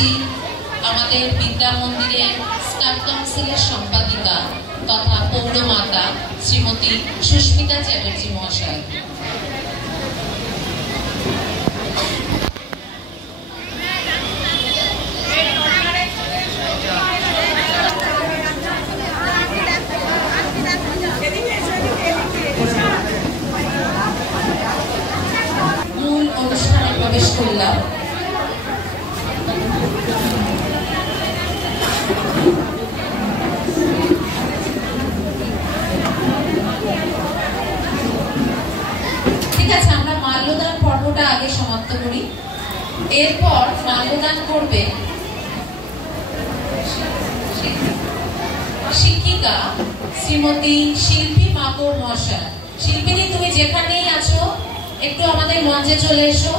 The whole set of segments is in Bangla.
আছি আমাদের বিদ্যা মন্দিরের স্টাফ কাউন্সিলের সম্পাদিকা তথা পৌরমাতা শ্রীমতী সুস্মিতা চ্যাটার্জি মহাশয়। মূল অনুষ্ঠানে প্রবেশ করলাম। ঠিক আছে, আমরা মাল্যদান পর্বটা আগে সমাপ্ত করি। এরপর মাল্যদান করবে শিক্ষিকা শ্রীমতী শিল্পী মাকড় মহাশয়। শিল্পীদি, তুমি যেখানেই আছো একটু আমাদের মঞ্চে চলে এসো।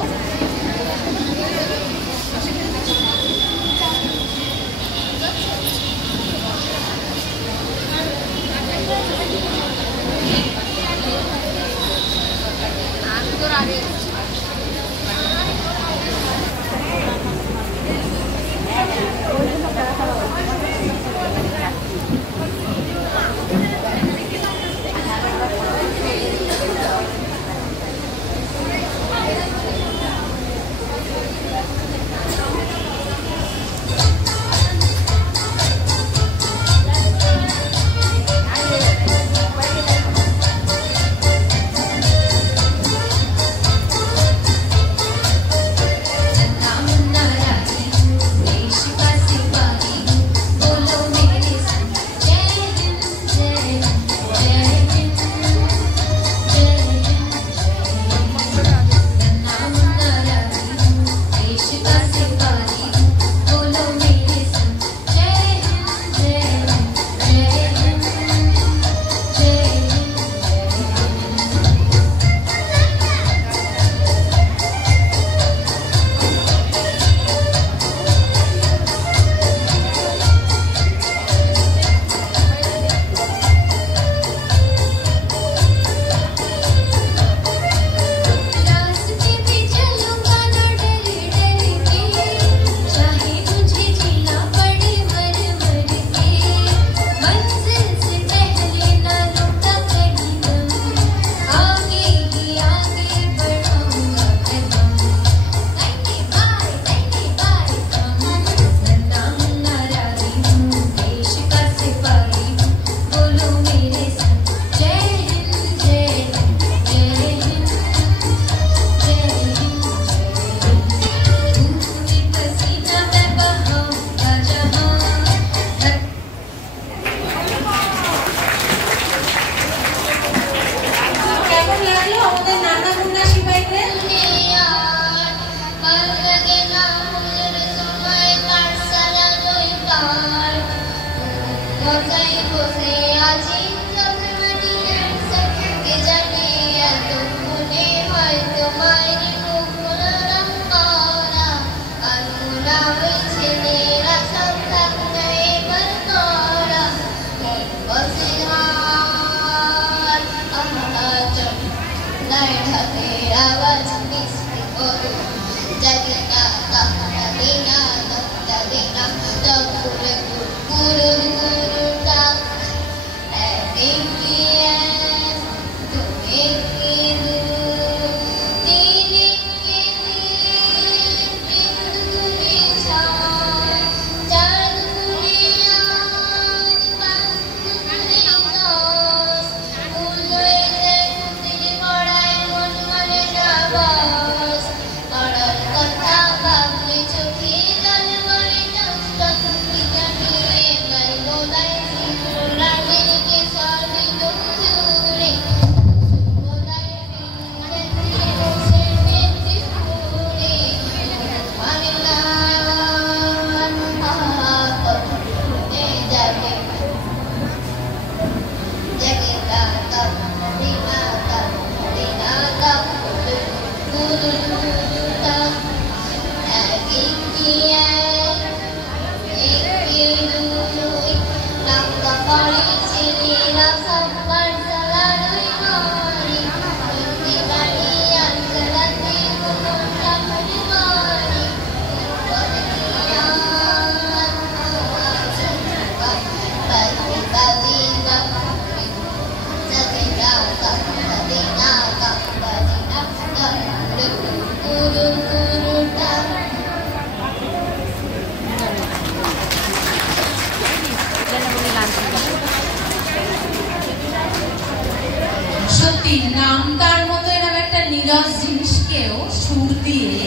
সত্যি নামটার মতো এরকম একটা নীরস জিনিসকেও সুর দিয়ে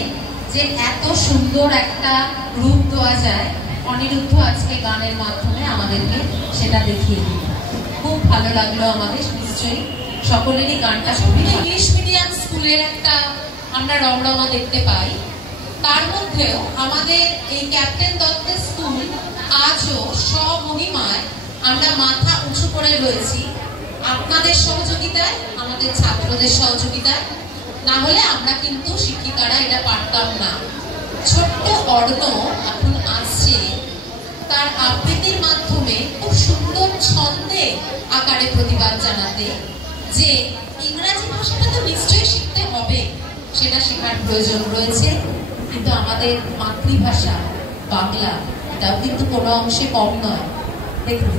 যে এত সুন্দর একটা রূপ দেওয়া যায়, অনিরুদ্ধ আজকে গানের মাধ্যমে আমাদেরকে সেটা দেখিয়ে দিল। খুব ভালো লাগলো আমাদের, নিশ্চয়ই সকলেরই গানটা শুনে। ইংলিশ মিডিয়াম স্কুলের একটা আমরা রমরমা দেখতে পাই, তার মধ্যেও আমাদের এই ক্যাপ্টেন দত্তের স্কুল আজও স্বমহিমায় আমরা মাথা উঁচু করে রয়েছি আপনাদের সহযোগিতায়, আমাদের ছাত্রদের সহযোগিতায়। না হলে আমরা কিন্তু শিক্ষিকারা এটা পারতাম না। ছোট্ট অর্ণ এখন আসছে তার আবৃত্তির মাধ্যমে খুব সুন্দর ছন্দে আকারে প্রতিবাদ জানাতে যে ইংরাজি ভাষাটা তো নিশ্চয়ই শিখতে হবে, সেটা শেখার প্রয়োজন রয়েছে, কিন্তু আমাদের মাতৃভাষা বাংলা এটাও কিন্তু কোনো অংশে কম নয়। দেখুন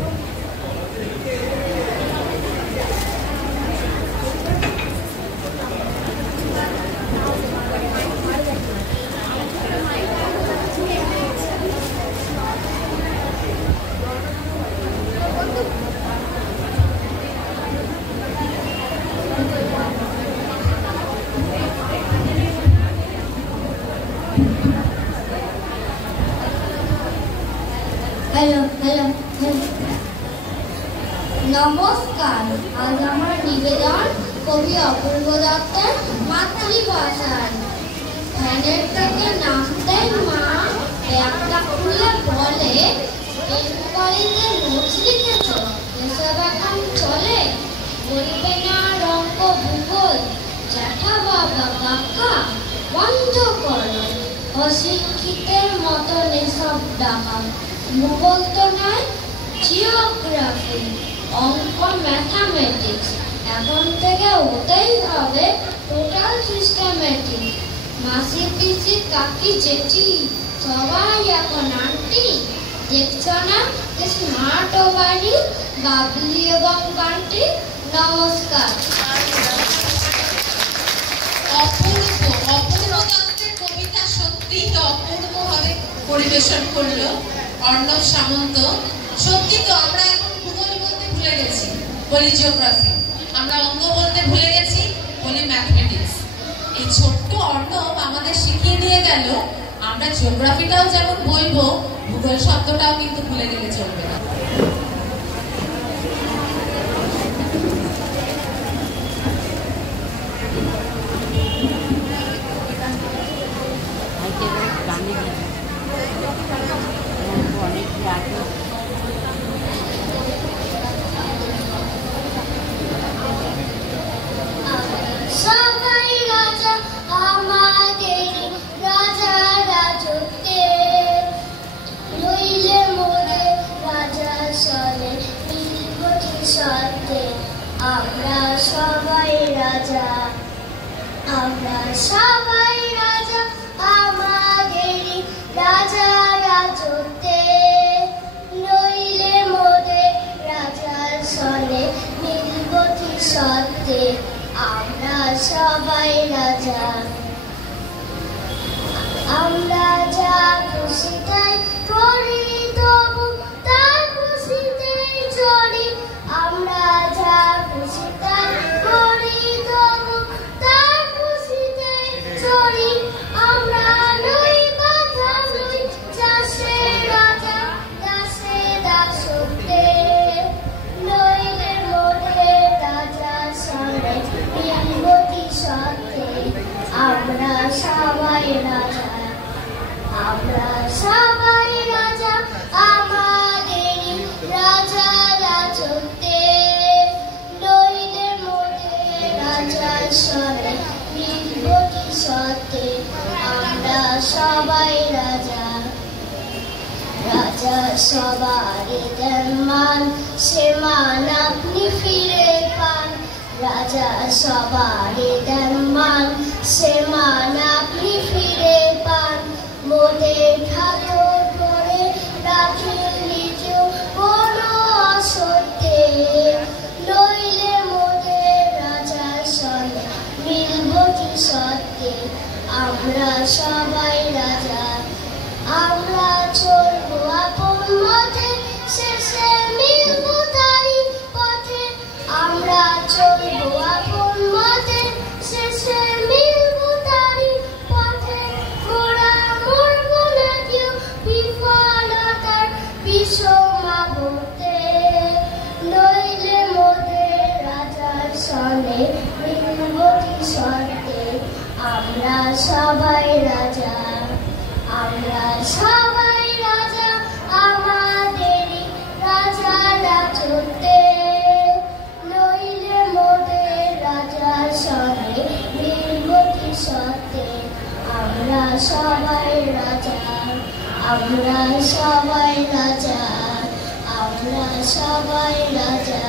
নমস্কার। আজ আমার নিবেদন কবি অপূর্ব দত্তের মাতৃভাষায়। ফ্যানের থেকে নামতে মা একটা খুলে বলে, এই বাড়িতে নোট লিখেছ, এসব এখন চলে? বলবে না অঙ্ক ভূগোল, জ্যাঠা বাবা কাকা বন্ধ করো, অশিক্ষিতের মতন এসব ডাকা। ভূগোল তো নয়, জিওগ্রাফি, অঙ্ক, ম্যাথামেটিক্স, এখন থেকে ওটাই হবে টোটাল সিস্টেমেটিক। মাসি পিসি কাকি জেঠি সবাই এখন আন্টি, দেখছো না যে স্মার্ট ও বাড়ি, বাবলি এবং বান্টি। নমস্কার। অপূর্ব অপূর্ব দত্তের কবিতা সত্যি অপূর্বভাবে পরিবেশন করলো অর্ণব সামন্ত। সত্যি তো আমরা এখন ভূগোল বলতে ভুলে গেছি, বলি জিওগ্রাফি, আমরা অঙ্ক বলতে ভুলে গেছি, বলি ম্যাথমেটিক্স। এই ছোট্ট অর্ণব আমাদের শিখিয়ে দিয়ে গেল আমরা জিওগ্রাফিটাও যেমন বলবো, ভূগোল শব্দটাও কিন্তু ভুলে গেলে চলবে না। সবাই রাজা আমাদের, রাজা রাজত্বে, নইলে মোরে রাজা সনে মিলবটি সত্ত্বে। আমরা সবাই রাজা, আমরা সবাই রাজা আমাদের, রাজা রাজত্বে, নইলে মোরে রাজা সনে মিলবটি সত্ত্বে। আমরা সবাই রাজা, আমরা যা খুশি তাই করি, তবু তার খুশিতেই চড়ি। আমরা যা খুশি তাই করি, তবু তার খুশিতেই চড়ি। আমরা নই বাধা, নই চাষে রাজা, দাসে দাসত্বে, নইলে মোরে রাজা সনে মিলবটি সত্ত্বে। আমরা সবাই রাজা, আমরা সবাই রাজা আমাদের, রাজা রাজত্বে, নইলে মোরে রাজা সনে মিলবটি সত্ত্বে। আমরা সবাই রাজা, রাজা সবারই দেন মান, সে মান আপনি ফিরে পান। রাজা সবারই দেন মান, সে মান আপনি ফিরে পান। মোদের হাত করে রাখেন নিজেও কোনো অসত্যে, নইলে মোদের রাজা সনে মিলবটি সত্ত্বে। শর্তে আমরা সবাই রাজা। আমরা চলবো আপন মতে, শেষে মিলবো তারি পথে। আমরা চলবো আপন মতে, শেষে মিলবো তারি পথে। মোরা মরবো না কেউ বিফলতার বিষমাবর্তে, নইলে মোদের রাজার সনে মিলবো কি শর্তে। আমরা সবাই রাজা, আমরা সবাই রাজা, আমাদেরই রাজারা চলতে, নইলে মোদের রাজার সনে মিলবো কি শর্তে। আমরা সবাই রাজা, আমরা সবাই রাজা, আমরা সবাই রাজা।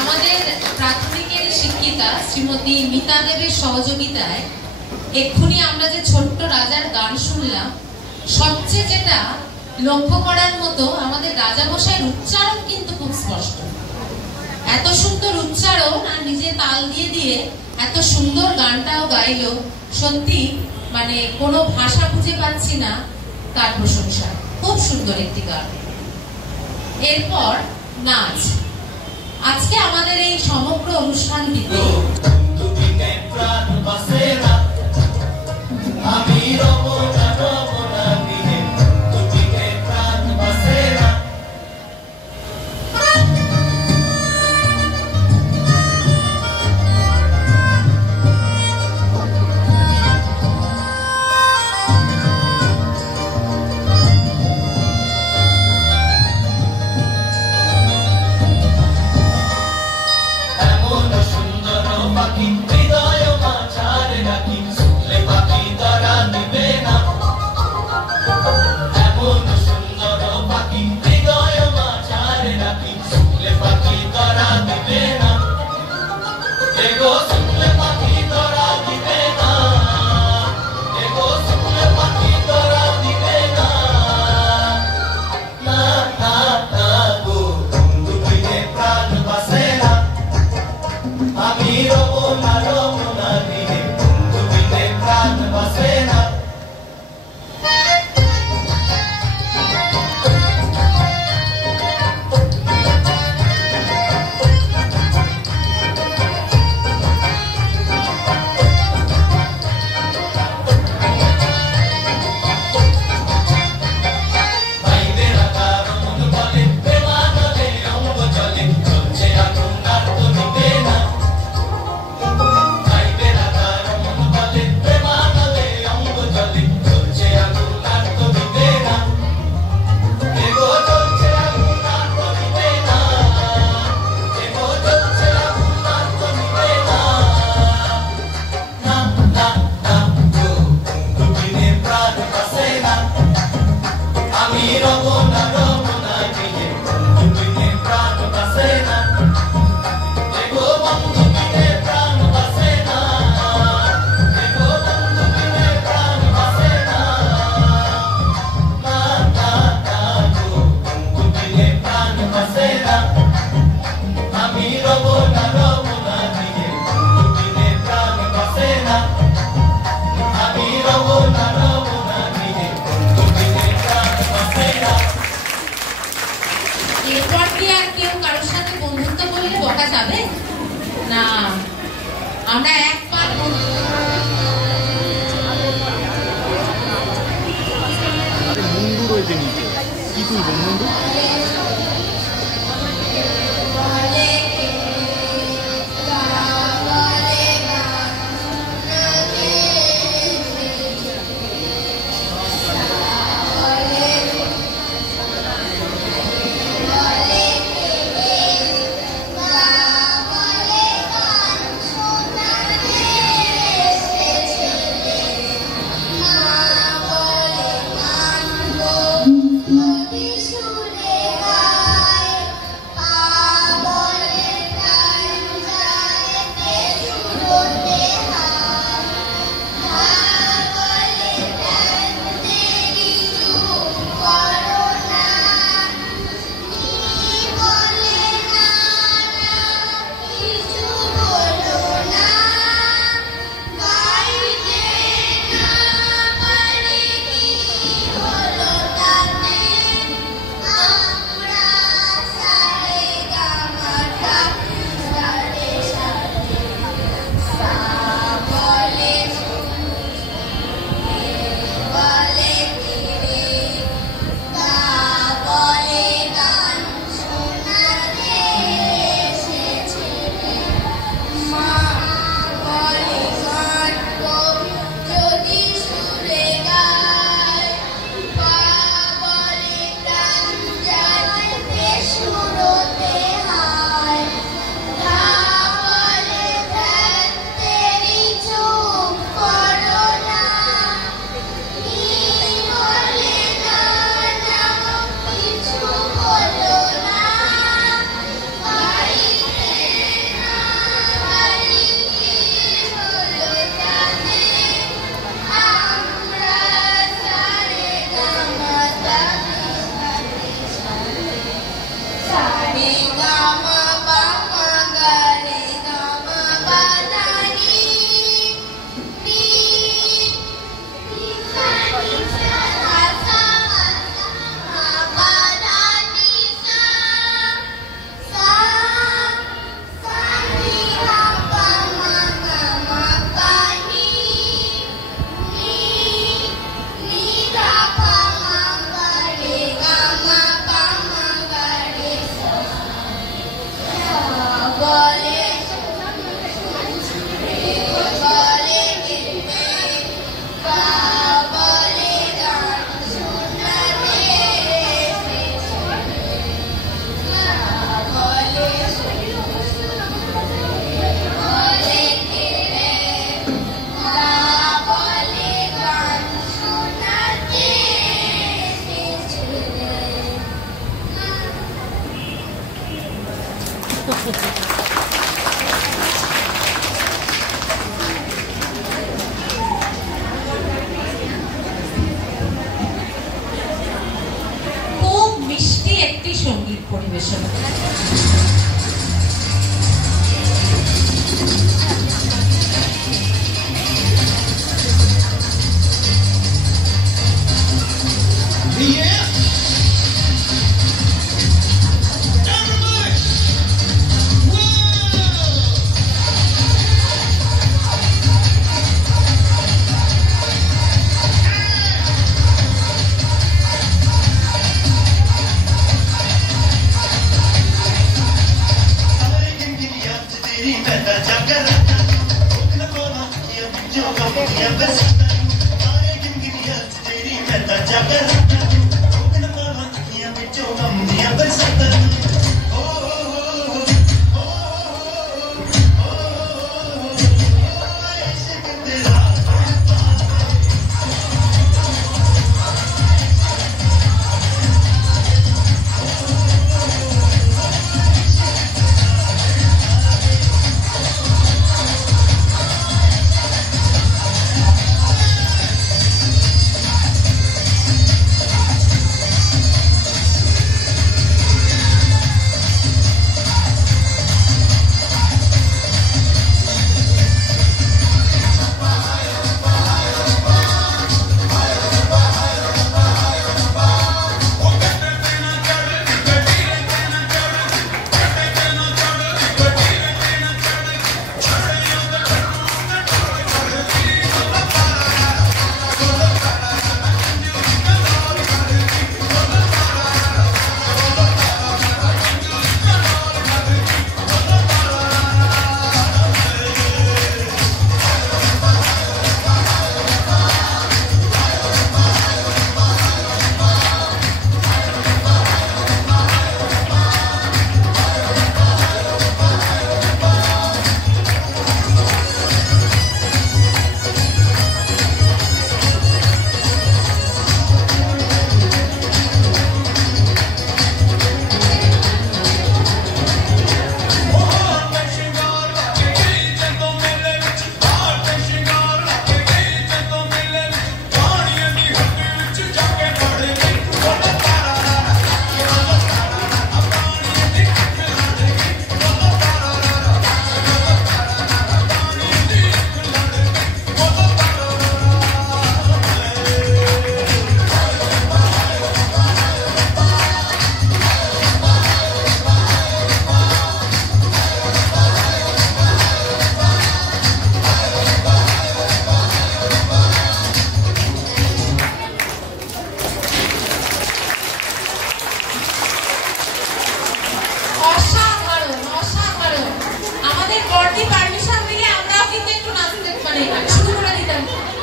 আমাদের প্রাথমিকের শিক্ষিকা শ্রীমতী মিতা দেবের সহযোগিতায় এক্ষুনি আমরা যে ছোট্ট রাজার গান শুনলাম, সবচেয়ে যেটা লক্ষ্য করার মতো আমাদের রাজামশাইয়ের উচ্চারণ কিন্তু খুব স্পষ্ট। এত সুন্দর উচ্চারণ আর নিজে তাল দিয়ে দিয়ে এত সুন্দর গানটাও গাইলো, সত্যি মানে কোনো ভাষা খুঁজে পাচ্ছি না তার প্রশংসা। খুব সুন্দর একটি গান। এরপর নাচ। আজকে আমাদের এই সমগ্র অনুষ্ঠানটিতে যাবে না, আমরা একবার মুন্ডু রয়েছে নিচে, কি তুলবেন মুন্ডু? সুরে পরিবেশন।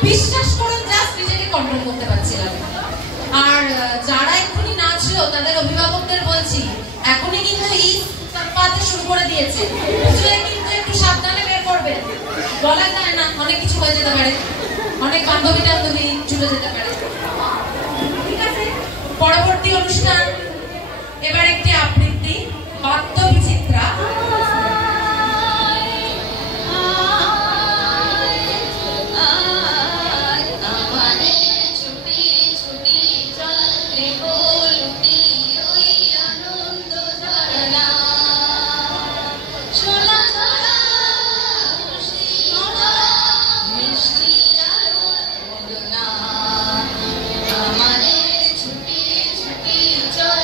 বিশ্বাস করুন জাস্ট নিজেকে কন্ট্রোল করতে পারছিলাম। আর যারা এক্ষুনি নাচলো তাদের অভিভাবকদের বলছি এখনই কিন্তু ঈদ পাতে শুরু করে দিয়েছে, পুজোয় কিন্তু একটু সাবধানে বের করবে, বলা যায় না অনেক কিছু হয়ে যেতে পারে, অনেক বান্ধবী টান্ধবী ছুটে যেতে পারে। ঠিক আছে, পরবর্তী অনুষ্ঠান এবার একটি আবৃত্তি বাদ্য বিচিত্রা। ছুটি ছুটি চল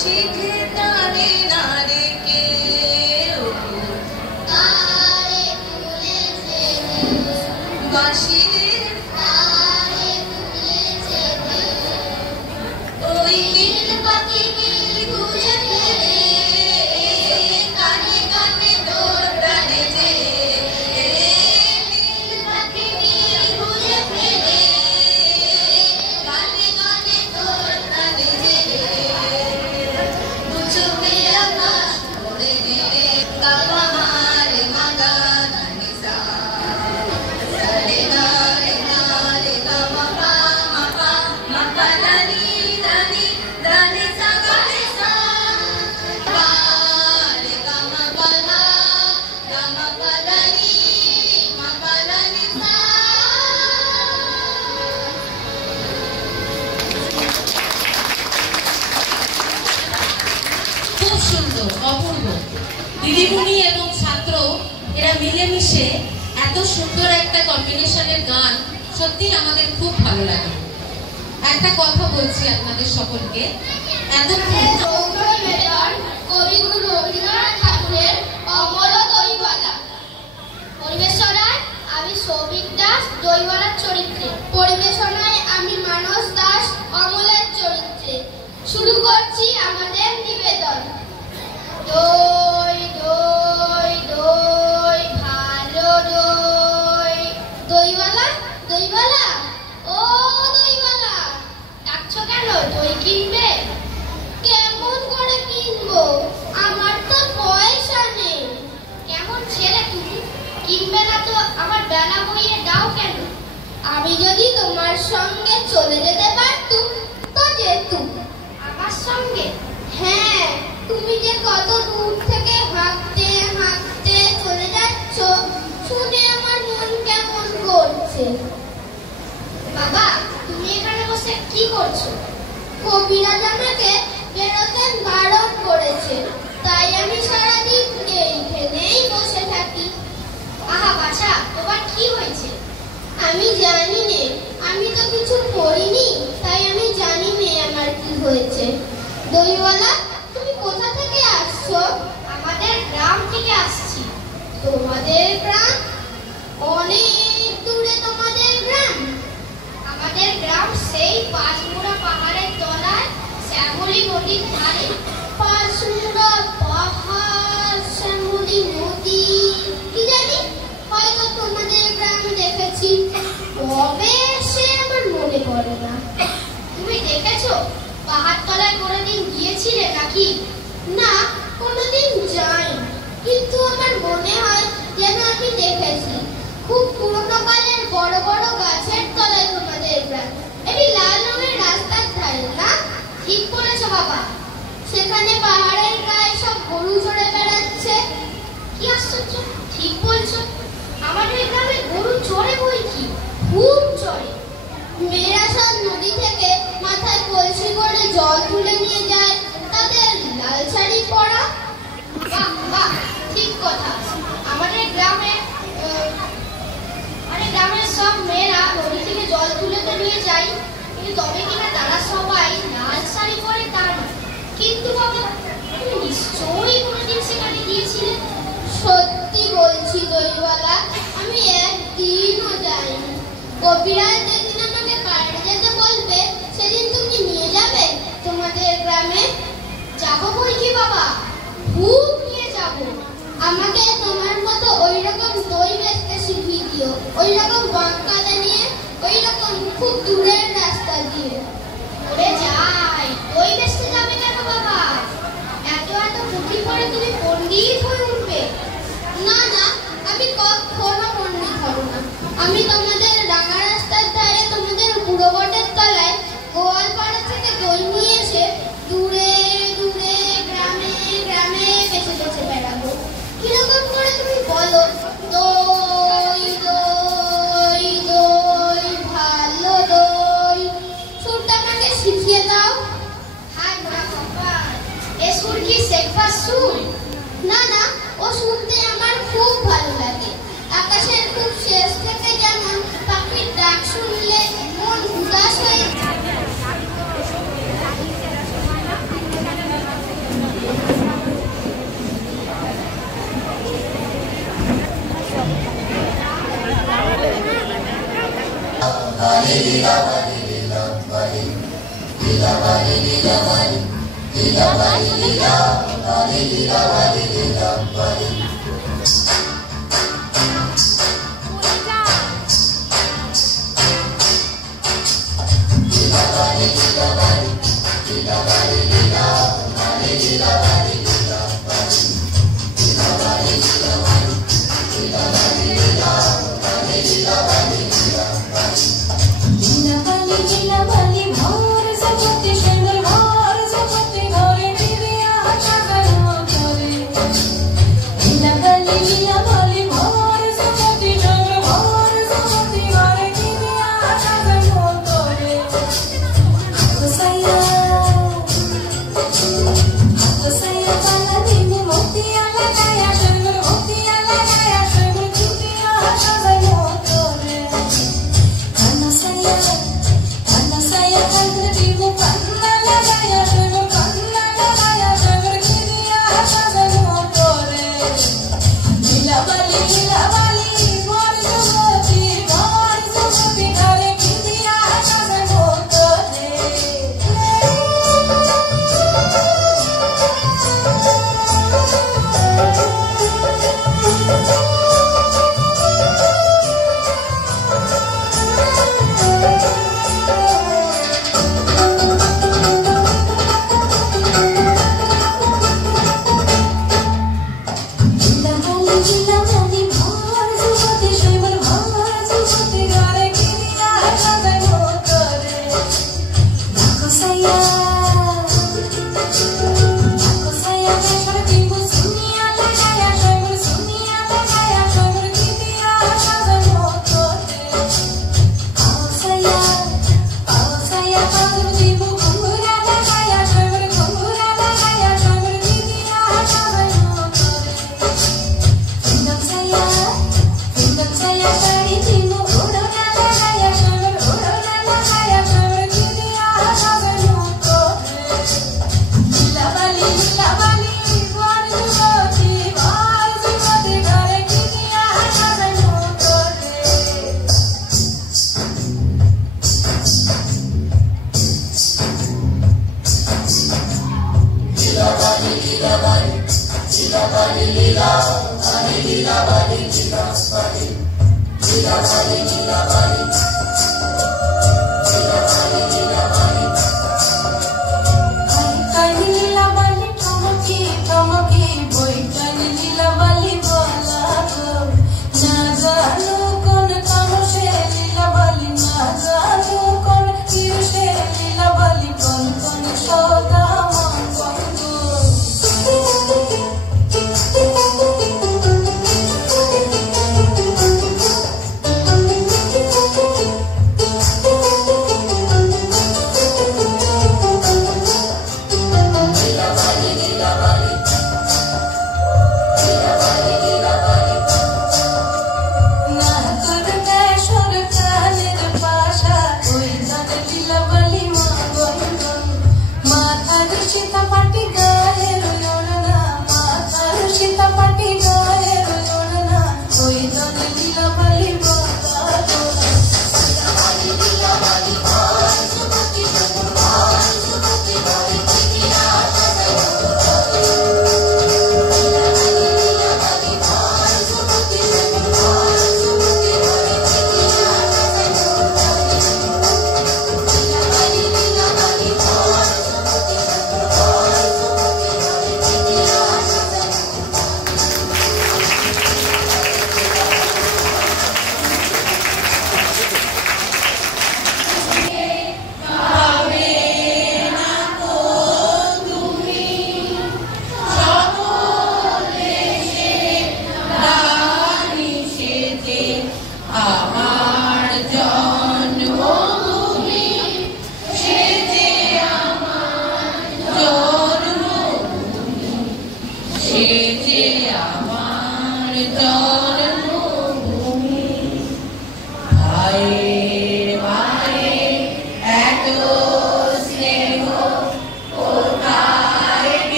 শিখে তারে নারে কে বাঁশিদের ওই নীল পাখি নীল খুঁজে ফেলে কানে কানে তোর প্রাণে যে নীল পাখি নীল খুঁজে ফেলে কানে কানে তোর প্রাণে যে চোখে আকাশ পড়ে গেলে কাবা মারে মাগা নিসা রে না রে না রে কাবা মা মা মা পানি দানি দানি সা গারে সা রে কামা পালা কামা পালানি মা পালানি সা। খুব সুন্দর, অপূর্ব। দিদিমণি এবং ছাত্র এরা মিলেমিশে এত সুন্দর একটা কম্বিনেশনের গান, সত্যি আমাদের খুব ভালো লাগে। একটা কথা বলছি আপনাদের সকলকে, কবিগুরু রবীন্দ্রনাথ ঠাকুরের অমল দইওয়ালা পরিবেশনায় আমি সৌভিক দাস দইওয়ালার চরিত্রে, পরিবেশনায় আমি মানস দাস অমলের চরিত্রে। শুরু করছি আমাদের নিবেদন। দই দই দই ভালো দই, দইওয়ালা দইওয়ালা ও দইওয়ালা ডাকছো কেন? দই কিনবে? কেমন করে কিনবো? আমার তো পয়সা নেই। কেমন ছেলে তুমি, কিনবে না তো আমার বেলা বইয়ে দাও কেন? আমি যদি তোমার সঙ্গে চলে যেতে পারতুম তো যেতুম। আমার সঙ্গে? হ্যাঁ, তুমি যে কত দূর থেকে হাঁটতে হাঁটতে চলে যাচ্ছ শুনে আমার মন কেমন করছে। বাবা, তুমি এখানে বসে কি করছো? কবিরাজ আমাকে বেরোতে বারণ করেছে, তাই আমি সারাদিন এইখানেই বসে থাকি। আহা বাছা, তোমার কি হয়েছে? আমি জানি নে, আমি তো কিছু করিনি, তাই আমি জানি নে আমার কি হয়েছে। দইওয়ালা, তুমি কোথা থেকে আসছো? আমাদের গ্রাম থেকে আসছি। তোমাদের গ্রাম? অনেক দূরে তোমাদের গ্রাম? আমাদের গ্রাম সেই পাঁচমুড়া পাহাড়ের তলায় শ্যামলী নদীর ধারে। পাঁচমুড়া পাহাড়, শ্যামলী নদী, কি জানি, হয়তো তোমাদের গ্রাম দেখেছি, তবে সে আমার মনে পড়ে না। তুমি দেখেছো? পাহাড় তলায় কোনোদিন গিয়েছিলে নাকি? না, কোনোদিন যাই, কিন্তু আমার মনে হয় যেন আমি দেখেছি। খুব পুরোনো কালের বড় বড় গাছের তলায় তোমাদের গ্রাম। এটি লাল রঙের রাস্তার ধারে না? ঠিক বলেছো বাবা। সেখানে পাহাড়ের গায়ে সব গরু চড়ে বেড়াচ্ছে। কি আশ্চর্য, ঠিক বলছো। আমাদের গ্রামে গরু চড়ে বই কি, খুব চড়ে। মেয়েরা সব নদী থেকে মাথায় কলসি করে জল তুলে নিয়ে যায়, তাদের লাল শাড়ি পরা। বাহ বাহ, ঠিক কথা। আমাদের গ্রামের সব মেয়েরা নদী থেকে জল তুলে তো নিয়ে যায়, কিন্তু তবে কিনা তারা সবাই লাল শাড়ি পরে তা না। কিন্তু বাবা, তুমি নিশ্চয়ই কোনোদিন সেখানে গিয়েছিলে। সত্যি বলছি দইওয়ালা, আমি একদিনও যাইনি। কবিরাজ যেদিন আমাকে বাইরে যেতে বলবে সেদিন তুমি নিয়ে যাবে তোমাদের গ্রামে? যাবো বই কি বাবা, খুব নিয়ে যাবো। আমাকে তোমার মতো ওই রকম দই বেচতে শিখিয়ে দিও, ওই রকম বাঁকাতে নিয়ে, ওই রকম খুব দূরের রাস্তা দিয়ে। ওরে যাই, দই বেচতে যাবে কেন বাবা? এত এত পুঁথি পড়ে তুমি পণ্ডিত হয়ে উঠবে। না না, আমি কখনো পণ্ডিত হব না। আমি তোমাদের রাঙা রাস্তার ধারে তোমাদের বুড়ো বটের তলায় গোয়ালপাড়া থেকে দই নিয়ে এসে দূরে দূরে গ্রামে গ্রামে বেঁচে বেঁচে বেড়াবো। কিরকম করে তুমি বলো? দই দই দই ভালো দই, সুরটা আমাকে শিখিয়ে দাও। হায় মা বাবা, এ সুর কি শেখবার সুর? না না, ও শুনতে আমার খুব ভালো লাগে। আকাশের খুব শেষ থেকে যেমন পাখির ডাক শুনলে মন উদাস হয়ে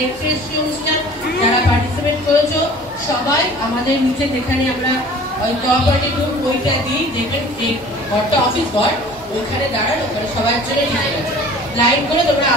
দেখতে এসেছি অনুষ্ঠান, যারা পার্টিসিপেট করেছো সবাই আমাদের নিচে যেখানে আমরা ওই কোঅপারেটিভ গ্রুপ বইটা দিই, যেখানে যে ঘরটা অফিস ঘর, ওইখানে দাঁড়ান, ওখানে সবার জন্য লাইন করে তোমরা